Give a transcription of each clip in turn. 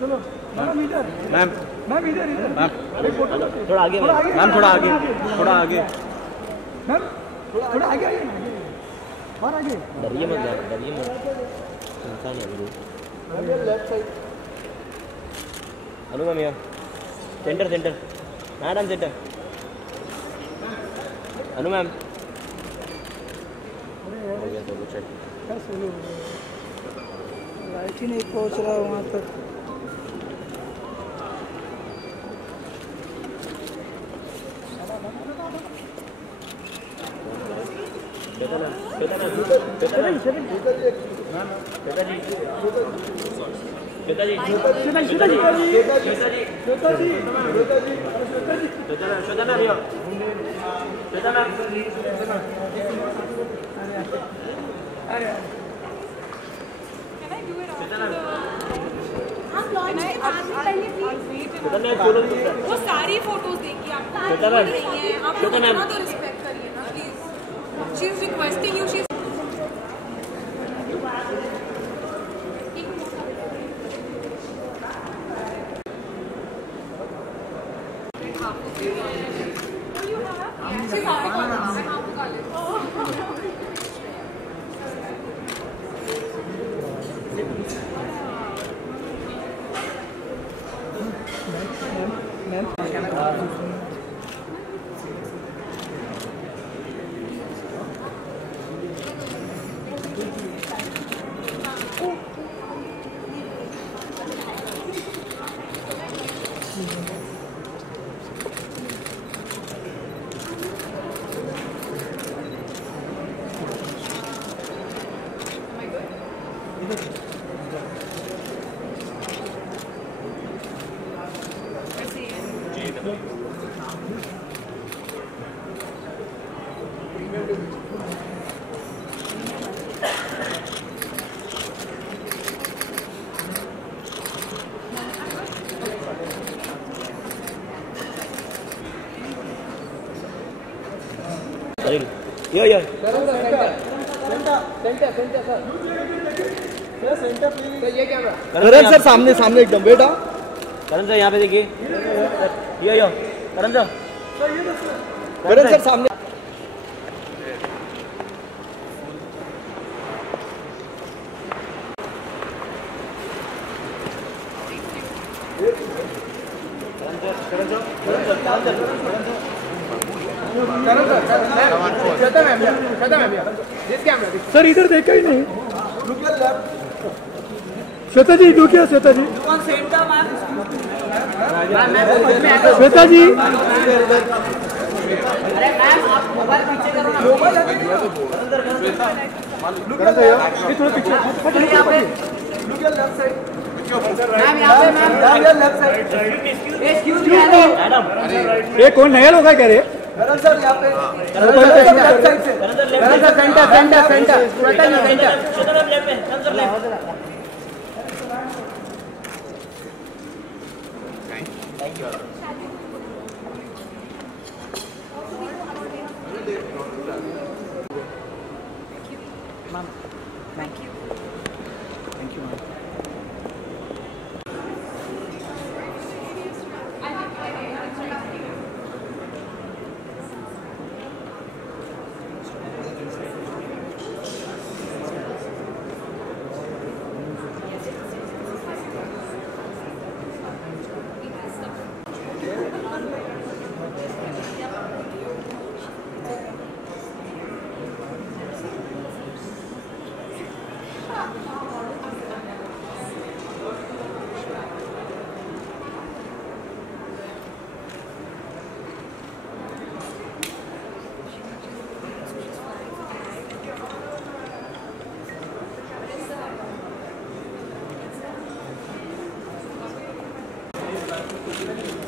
चलो मैम इधर, मैम इधर इधर मैम थोड़ा आगे, मैम थोड़ा आगे, थोड़ा आगे, मैम थोड़ा आगे आइए, और आगे। डरिए मत यार, डरिए मत, इंसान है वो। लेफ्ट साइड अनु मैम यार, सेंटर सेंटर मैडम, सेंटर अनु मैम। हो गया तो चल, क्या सोलो लाइट ही नहीं पहुंच रहा वहाँ तक। वो सारी फोटोज देखिए आपको नहीं है, आप लोग तो रिस्पेक्ट करिए ना please. She is requesting you, she yo yo centre please. ये कैमरा करण सर, सामने सामने एकदम बेटा। करण सर यहाँ पे देखिए, यो करण सर, करण सर सामने। सर इधर देखा ही नहीं। श्वेता जी रुकिए, श्वेता जी, श्वेता जी थोड़ा पीछे, ये कौन नया लोग है कह रहे? सर यहाँ पे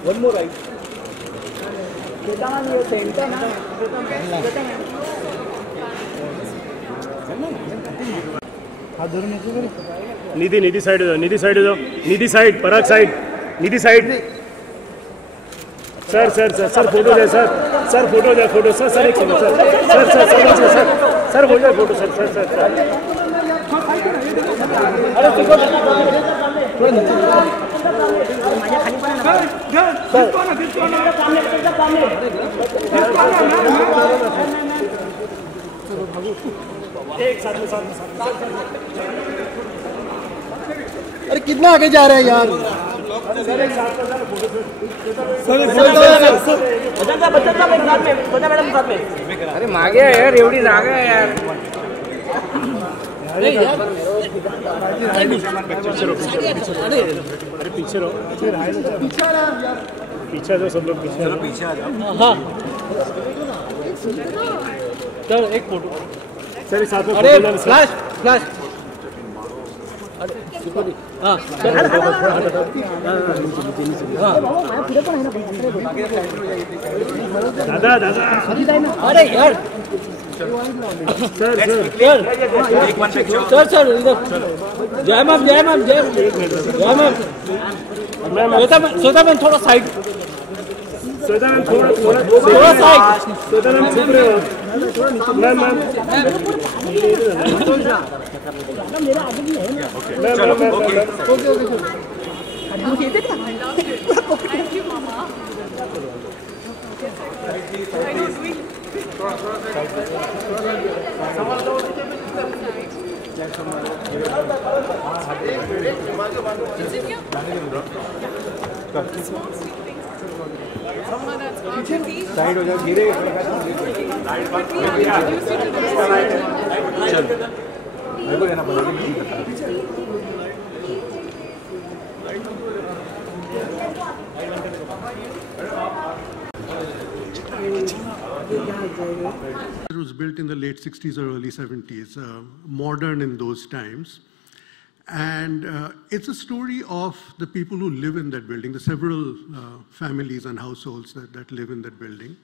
One more right. Shweta ma'am, ये center ना. निधि निधि साइड हो जाओ, निधि साइड हो जाओ, Nidhi side, Parag side, Nidhi side. Sir sir sir sir photo जाए सर, सर फोटो जाए, फोटो सर सर एक second sir sir sir sir sir sir हो जाए photo sir sir sir sir. अरे अरे कितना आगे जा रहे हैं यार। अरे मागे आहे यार, एवढी जागा आहे यार. अरे पीछे रहो, पीछे जो सब लोग पीछे आ जाओ. हाँ सर एक फोटो. सर साथ में अरे फ्लैश फ्लैश. हाँ दादा दादा. अरे यार सर सर सर सर इधर. जय मैम जय मैम जय मैम. श्वेता मैम थोड़ा साइड. श्वेता मैम थोड़ा साइड. श्वेता मैम चुप रहे हो. Ma'am ma'am Thank you, Mama. Side हो जाओ, गिरे. मेरे को लेना पड़ेगा. It was built in the late 60s or early 70s, modern in those times. And it's a story of the people who live in that building, the several families and households that live in that building.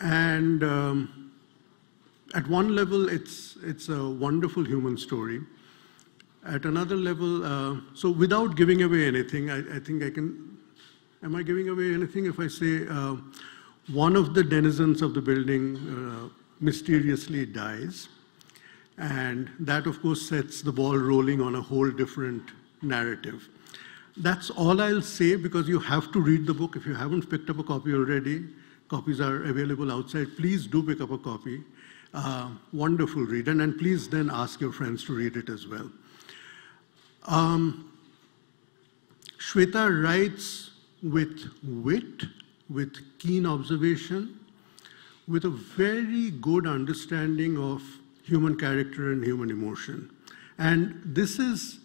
And at one level, it's a wonderful human story. At another level, so without giving away anything, I think I can, am I giving away anything if I say one of the denizens of the building mysteriously dies? And that, of course, sets the ball rolling on a whole different narrative. That's all I'll say, because you have to read the book. If you haven't picked up a copy already, copies are available outside. Please do pick up a copy. Wonderful read. And please then ask your friends to read it as well. Shweta writes with wit, with keen observation, with a very good understanding of human character and human emotion. And this is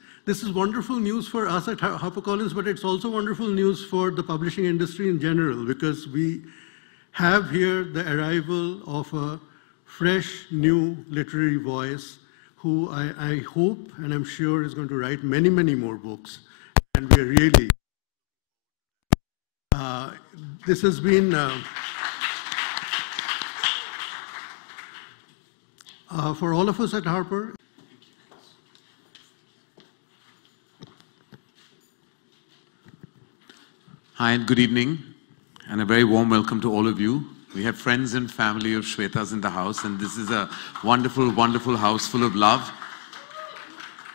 wonderful news for us at HarperCollins, but it's also wonderful news for the publishing industry in general, because we have here the arrival of a fresh, new literary voice who I hope and I'm sure is going to write many, many more books. And we are really, this has been, for all of us at Harper. Hi and good evening, and a very warm welcome to all of you. We have friends and family of Shwetas in the house, and this is a wonderful, wonderful house full of love.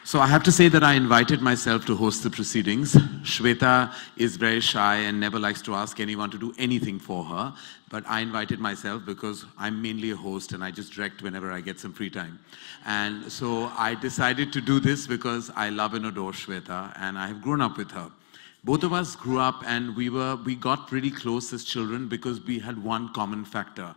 So I have to say that I invited myself to host the proceedings. Shweta is very shy and never likes to ask anyone to do anything for her, but I invited myself because I'm mainly a host and I just direct whenever I get some free time. And so I decided to do this because I love and adore Shweta, and I have grown up with her. Both of us grew up and we got pretty close as children because we had one common factor.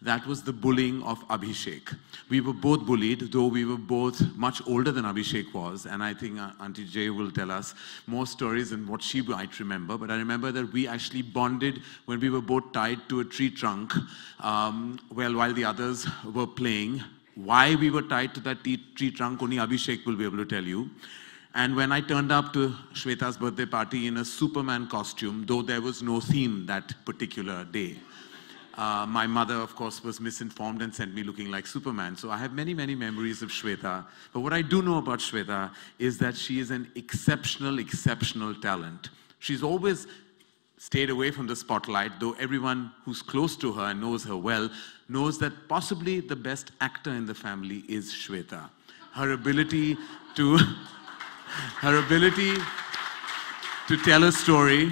That was the bullying of Abhishek. We were both bullied, though we were both much older than Abhishek was. And I think Auntie Jay will tell us more stories than what she might remember. But I remember that we actually bonded when we were both tied to a tree trunk while the others were playing. Why we were tied to that tree trunk, only Abhishek will be able to tell you. And when I turned up to Shweta's birthday party in a Superman costume, though there was no theme that particular day, my mother, of course, was misinformed and sent me looking like Superman. So I have many, many memories of Shweta. But what I do know about Shweta is that she is an exceptional, exceptional talent. She's always stayed away from the spotlight, though everyone who's close to her and knows her well knows that possibly the best actor in the family is Shweta. Her ability to... to tell a story,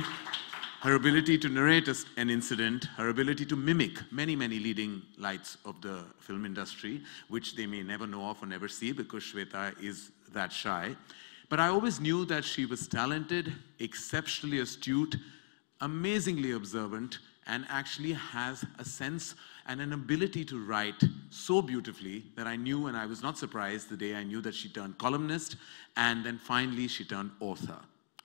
her ability to narrate an incident, her ability to mimic many, many leading lights of the film industry, which they may never know of or never see because Shweta is that shy. But I always knew that she was talented, exceptionally astute, amazingly observant, and actually has a sense and an ability to write so beautifully that I knew, and I was not surprised the day I knew that she turned columnist, and then finally she turned author.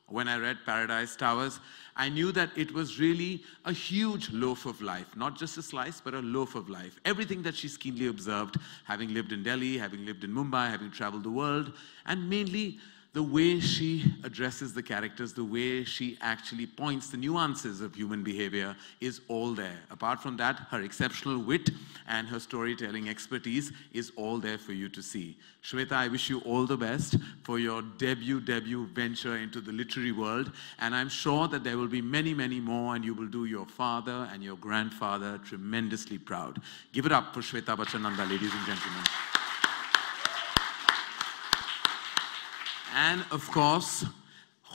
When I read Paradise Towers, I knew that it was really a huge loaf of life, not just a slice, but a loaf of life. Everything that she's keenly observed, having lived in Delhi, having lived in Mumbai, having traveled the world, and mainly the way she addresses the characters, the way she actually points the nuances of human behavior is all there. Apart from that, her exceptional wit and her storytelling expertise is all there for you to see. Shweta, I wish you all the best for your debut venture into the literary world, and I'm sure that there will be many, many more, and you will do your father and your grandfather tremendously proud. Give it up for Shweta Bachchan Nanda, ladies and gentlemen. And of course,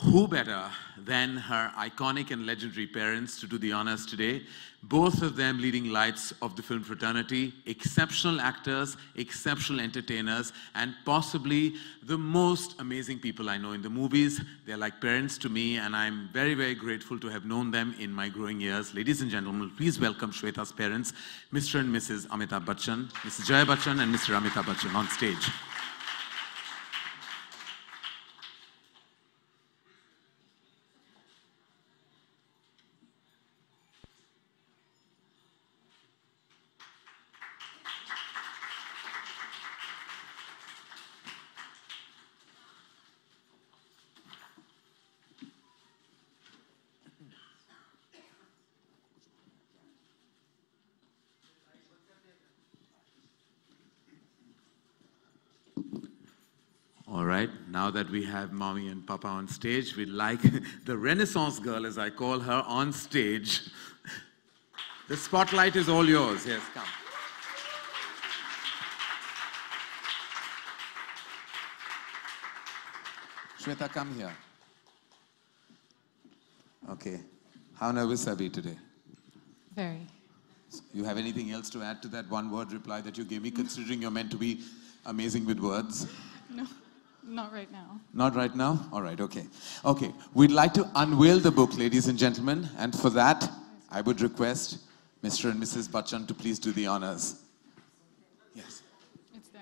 who better than her iconic and legendary parents to do the honors today? Both of them leading lights of the film fraternity, exceptional actors, exceptional entertainers, and possibly the most amazing people I know in the movies. They're like parents to me, and I'm very, very grateful to have known them in my growing years. Ladies and gentlemen, please welcome Shweta's parents, Mr. and Mrs. Amitabh Bachchan, Mrs. Jaya Bachchan, and Mr. Amitabh Bachchan on stage. All right, now that we have Mommy and Papa on stage, we'd like the Renaissance girl, as I call her, on stage. The spotlight is all yours. Yes, come. Shweta, come here. Okay. How nervous are we today? Very. You have anything else to add to that one-word reply that you gave me, considering you're meant to be amazing with words? No, not right now. Not right now? All right, okay. Okay, we'd like to unveil the book, ladies and gentlemen, and for that, I would request Mr. and Mrs. Bachchan to please do the honors. Yes. It's there.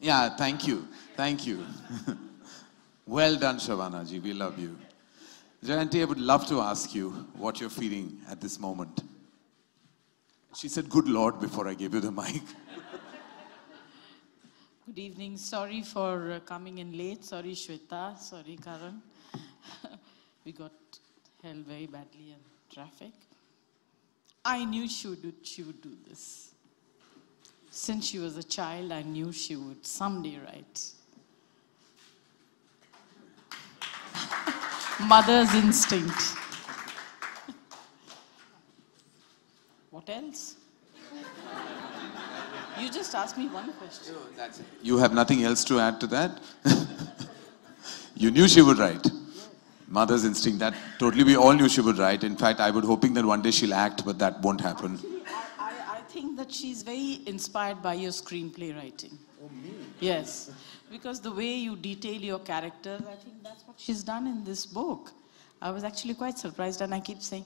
Yeah, thank you. Thank you. Well done, Shavana ji. We love you. Jayanti, I would love to ask you what you're feeling at this moment. She said, "Good Lord," before I gave you the mic. Good evening. Sorry for coming in late. Sorry, Shweta. Sorry, Karan. We got held very badly in traffic. I knew she would do this. Since she was a child, I knew she would someday write. Mother's instinct. What else? You just asked me one question. You have nothing else to add to that? You knew she would write. Mother's instinct, that totally we all knew she would write. In fact, I was hoping that one day she'll act, but that won't happen. I think that she's very inspired by your screenplay writing. Oh, me? Yes. Because the way you detail your characters, I think that's what she's done in this book. I was actually quite surprised, and I keep saying,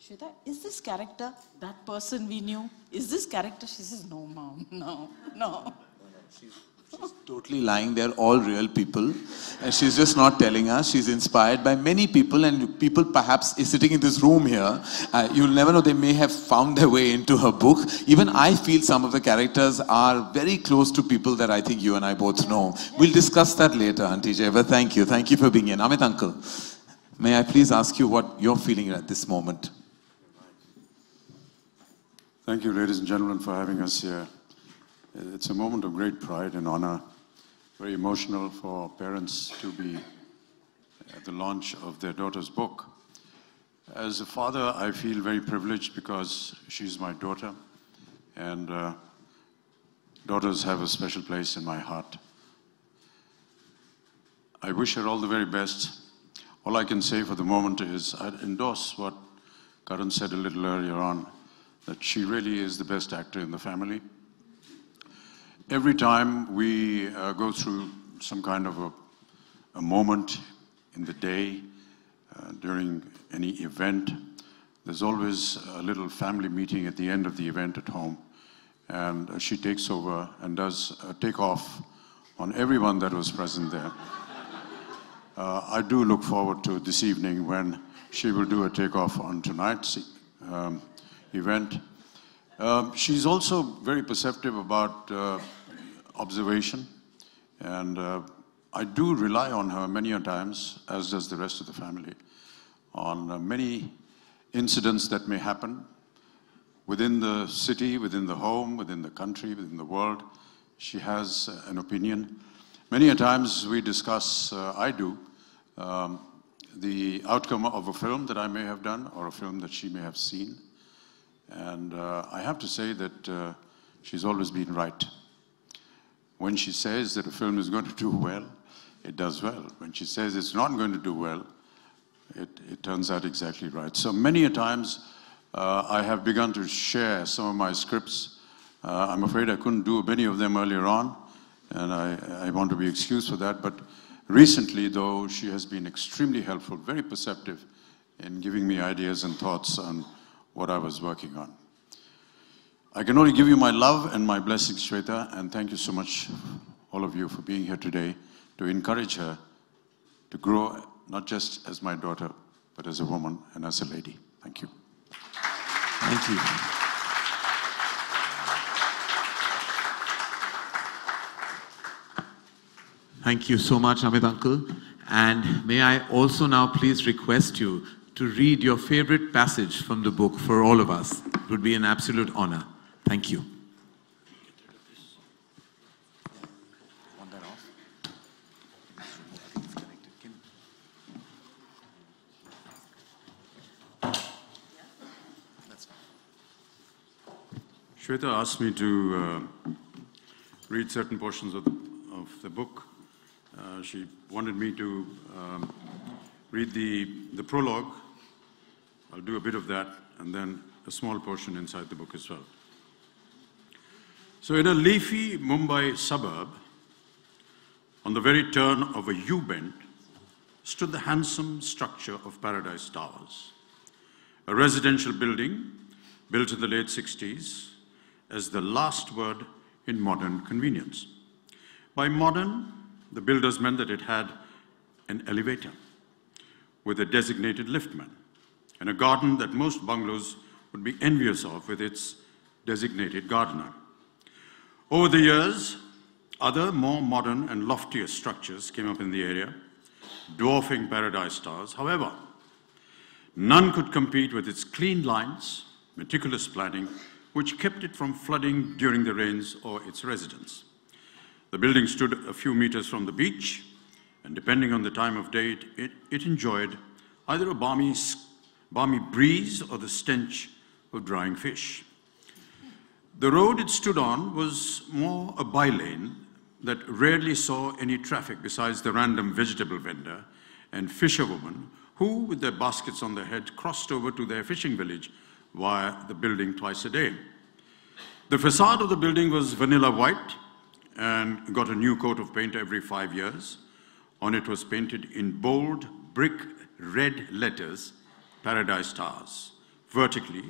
Shweta, is this character that person we knew? Is this character? She says, no, Mom, no. She's totally lying. They're all real people. And she's just not telling us. She's inspired by many people, and people perhaps is sitting in this room here. You'll never know. They may have found their way into her book. Even I feel some of the characters are very close to people that I think you and I both know. We'll discuss that later, Auntie Jaya. Thank you. Thank you for being here. Amit Uncle, may I please ask you what you're feeling at this moment? Thank you, ladies and gentlemen, for having us here. It's a moment of great pride and honor, very emotional for parents to be at the launch of their daughter's book. As a father, I feel very privileged because she's my daughter, and daughters have a special place in my heart. I wish her all the very best. All I can say for the moment is I'd endorse what Karan said a little earlier on, that she really is the best actor in the family. Every time we go through some kind of a moment in the day, during any event, there's always a little family meeting at the end of the event at home. And she takes over and does a takeoff on everyone that was present there. I do look forward to this evening when she will do a takeoff on tonight's event. She's also very perceptive about observation, and I do rely on her many a times, as does the rest of the family, on many incidents that may happen within the city, within the home, within the country, within the world. She has an opinion. Many a times we discuss, I do, the outcome of a film that I may have done or a film that she may have seen. And I have to say that she's always been right. When she says that a film is going to do well, it does well. When she says it's not going to do well, it turns out exactly right. So many a times I have begun to share some of my scripts. I'm afraid I couldn't do many of them earlier on, and I want to be excused for that. But recently, though, she has been extremely helpful, very perceptive in giving me ideas and thoughts on what I was working on. I can only give you my love and my blessings, Shweta, and thank you so much, all of you, for being here today to encourage her to grow, not just as my daughter, but as a woman and as a lady. Thank you. Thank you. Thank you so much, Amit Uncle. And may I also now please request you to read your favorite passage from the book for all of us. It would be an absolute honor. Thank you. Shweta asked me to read certain portions of the book. She wanted me to read the prologue. I'll do a bit of that, and then a small portion inside the book as well. So in a leafy Mumbai suburb, on the very turn of a U-bend, stood the handsome structure of Paradise Towers, a residential building built in the late 60s as the last word in modern convenience. By modern, the builders meant that it had an elevator with a designated liftman and a garden that most bungalows would be envious of with its designated gardener. Over the years, other more modern and loftier structures came up in the area, dwarfing Paradise Towers. However, none could compete with its clean lines, meticulous planning, which kept it from flooding during the rains or its residents. The building stood a few meters from the beach, and depending on the time of day, it enjoyed either a balmy breeze or the stench of drying fish. The road it stood on was more a bylane that rarely saw any traffic besides the random vegetable vendor and fisherwoman who, with their baskets on their head, crossed over to their fishing village via the building twice a day. The facade of the building was vanilla white and got a new coat of paint every 5 years. On it was painted in bold brick red letters, Paradise Towers, vertically,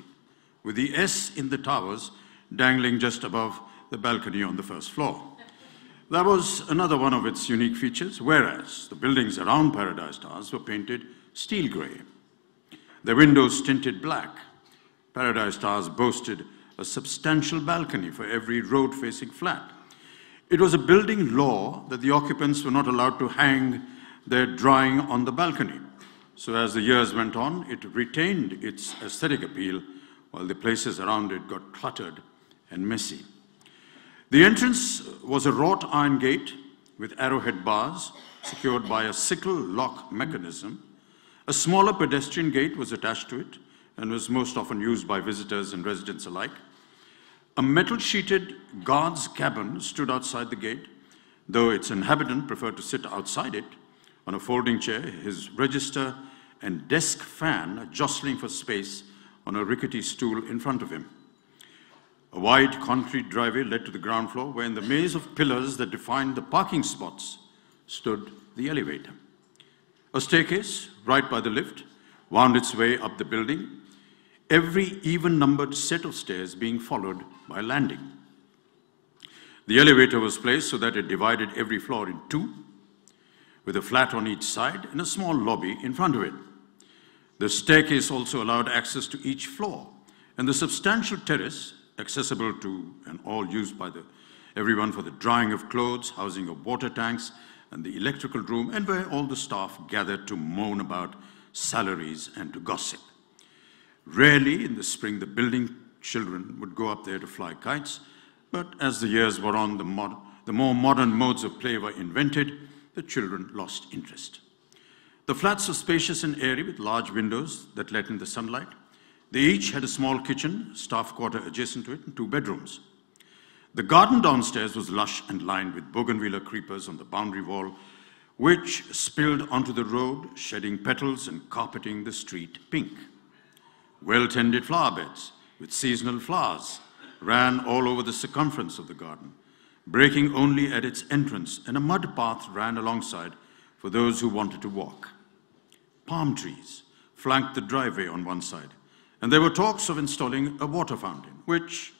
with the S in the towers dangling just above the balcony on the first floor. That was another one of its unique features, whereas the buildings around Paradise Towers were painted steel grey. Their windows tinted black. Paradise Towers boasted a substantial balcony for every road-facing flat. It was a building law that the occupants were not allowed to hang their drawing on the balcony. So as the years went on, it retained its aesthetic appeal, while the places around it got cluttered and messy. The entrance was a wrought iron gate with arrowhead bars secured by a sickle lock mechanism. A smaller pedestrian gate was attached to it and was most often used by visitors and residents alike. A metal-sheeted guard's cabin stood outside the gate, though its inhabitant preferred to sit outside it on a folding chair, his register and desk fan jostling for space on a rickety stool in front of him. A wide concrete driveway led to the ground floor, where in the maze of pillars that defined the parking spots stood the elevator. A staircase, right by the lift, wound its way up the building, every even-numbered set of stairs being followed by a landing. The elevator was placed so that it divided every floor in two, with a flat on each side and a small lobby in front of it. The staircase also allowed access to each floor, and the substantial terrace, accessible to and all used by everyone for the drying of clothes, housing of water tanks, and the electrical room, and where all the staff gathered to moan about salaries and to gossip. Rarely in the spring, the building children would go up there to fly kites, but as the years wore on, the more modern modes of play were invented, the children lost interest. The flats were spacious and airy with large windows that let in the sunlight. They each had a small kitchen, staff quarter adjacent to it, and 2 bedrooms. The garden downstairs was lush and lined with bougainvillea creepers on the boundary wall, which spilled onto the road, shedding petals and carpeting the street pink. Well-tended flower beds with seasonal flowers ran all over the circumference of the garden, breaking only at its entrance, and a mud path ran alongside for those who wanted to walk. Palm trees flanked the driveway on one side, and there were talks of installing a water fountain, which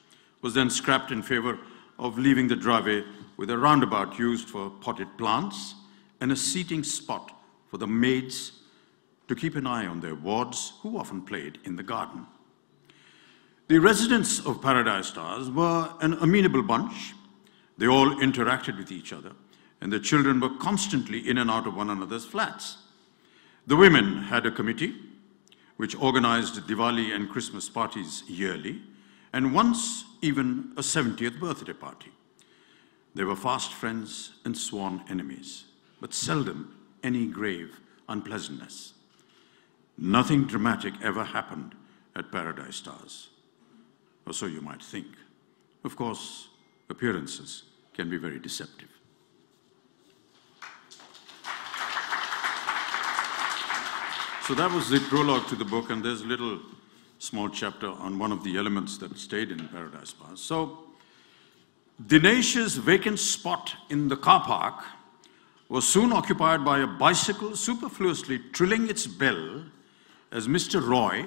was then scrapped in favor of leaving the driveway with a roundabout used for potted plants and a seating spot for the maids to keep an eye on their wards, who often played in the garden. The residents of Paradise Towers were an amenable bunch. They all interacted with each other, and the children were constantly in and out of one another's flats. The women had a committee which organized Diwali and Christmas parties yearly, and once even a 70th birthday party. They were fast friends and sworn enemies, but seldom any grave unpleasantness. Nothing dramatic ever happened at Paradise Towers, or so you might think. Of course, appearances can be very deceptive. So that was the prologue to the book, and there's a little small chapter on one of the elements that stayed in Paradise Towers. So Dinesh's vacant spot in the car park was soon occupied by a bicycle superfluously trilling its bell as Mr. Roy,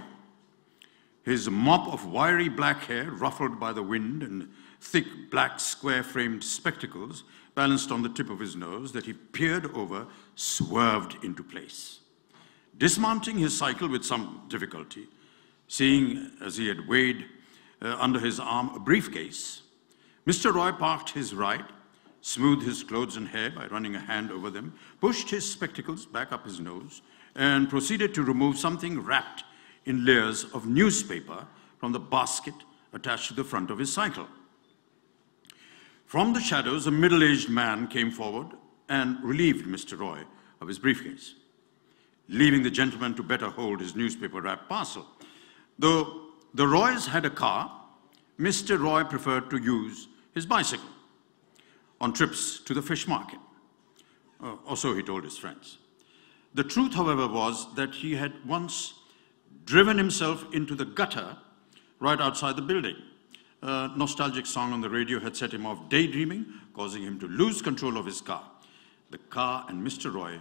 his mop of wiry black hair ruffled by the wind and thick black square-framed spectacles balanced on the tip of his nose that he peered over, swerved into place. Dismounting his cycle with some difficulty, seeing as he had weighed under his arm a briefcase, Mr. Roy parked his ride, smoothed his clothes and hair by running a hand over them, pushed his spectacles back up his nose, and proceeded to remove something wrapped in layers of newspaper from the basket attached to the front of his cycle. From the shadows, a middle-aged man came forward and relieved Mr. Roy of his briefcase, leaving the gentleman to better hold his newspaper-wrapped parcel. Though the Roys had a car, Mr. Roy preferred to use his bicycle. on trips to the fish market. Or so he told his friends. The truth, however, was that he had once driven himself into the gutter right outside the building. A nostalgic song on the radio had set him off daydreaming, causing him to lose control of his car. The car and Mr. Roy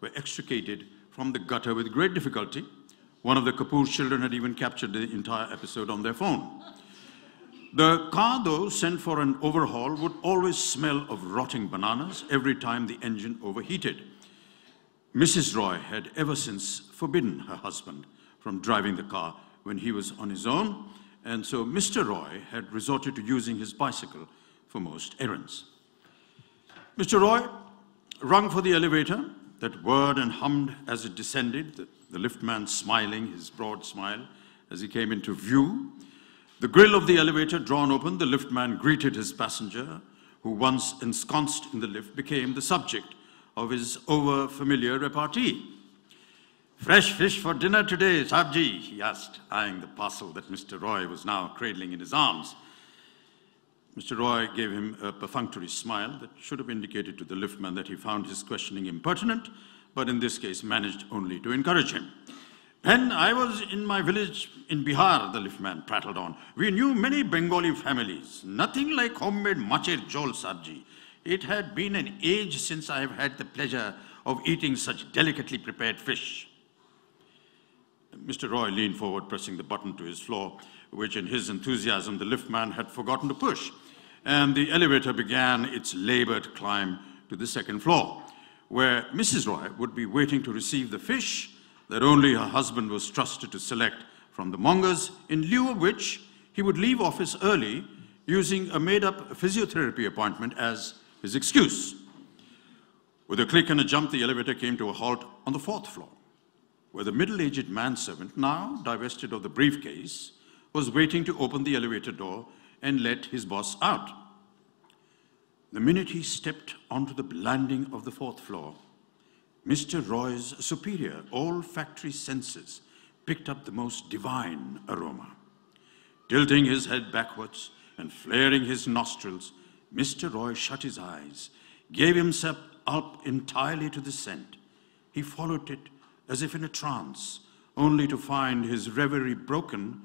were extricated from the gutter with great difficulty. One of the Kapoor children had even captured the entire episode on their phone. The car, though, sent for an overhaul, would always smell of rotting bananas every time the engine overheated. Mrs. Roy had ever since forbidden her husband from driving the car when he was on his own, and so Mr. Roy had resorted to using his bicycle for most errands. Mr. Roy rung for the elevator that whirred and hummed as it descended, the liftman smiling his broad smile as he came into view. The grille of the elevator drawn open, the liftman greeted his passenger, who once ensconced in the lift became the subject of his over-familiar repartee. "Fresh fish for dinner today, Sabji," he asked, eyeing the parcel that Mr. Roy was now cradling in his arms. Mr. Roy gave him a perfunctory smile that should have indicated to the liftman that he found his questioning impertinent, but in this case managed only to encourage him. "When I was in my village in Bihar," the liftman prattled on, "we knew many Bengali families. Nothing like homemade macher jol, Sabji. It had been an age since I have had the pleasure of eating such delicately prepared fish." Mr. Roy leaned forward, pressing the button to his floor, which in his enthusiasm the liftman had forgotten to push, and the elevator began its labored climb to the second floor, where Mrs. Roy would be waiting to receive the fish that only her husband was trusted to select from the mongers, in lieu of which he would leave office early using a made-up physiotherapy appointment as his excuse. With a click and a jump, the elevator came to a halt on the 4th floor, where the middle-aged manservant, now divested of the briefcase, was waiting to open the elevator door and let his boss out. The minute he stepped onto the landing of the 4th floor, Mr. Roy's superior olfactory senses picked up the most divine aroma. Tilting his head backwards and flaring his nostrils, Mr. Roy shut his eyes, gave himself up entirely to the scent. He followed it as if in a trance, only to find his reverie broken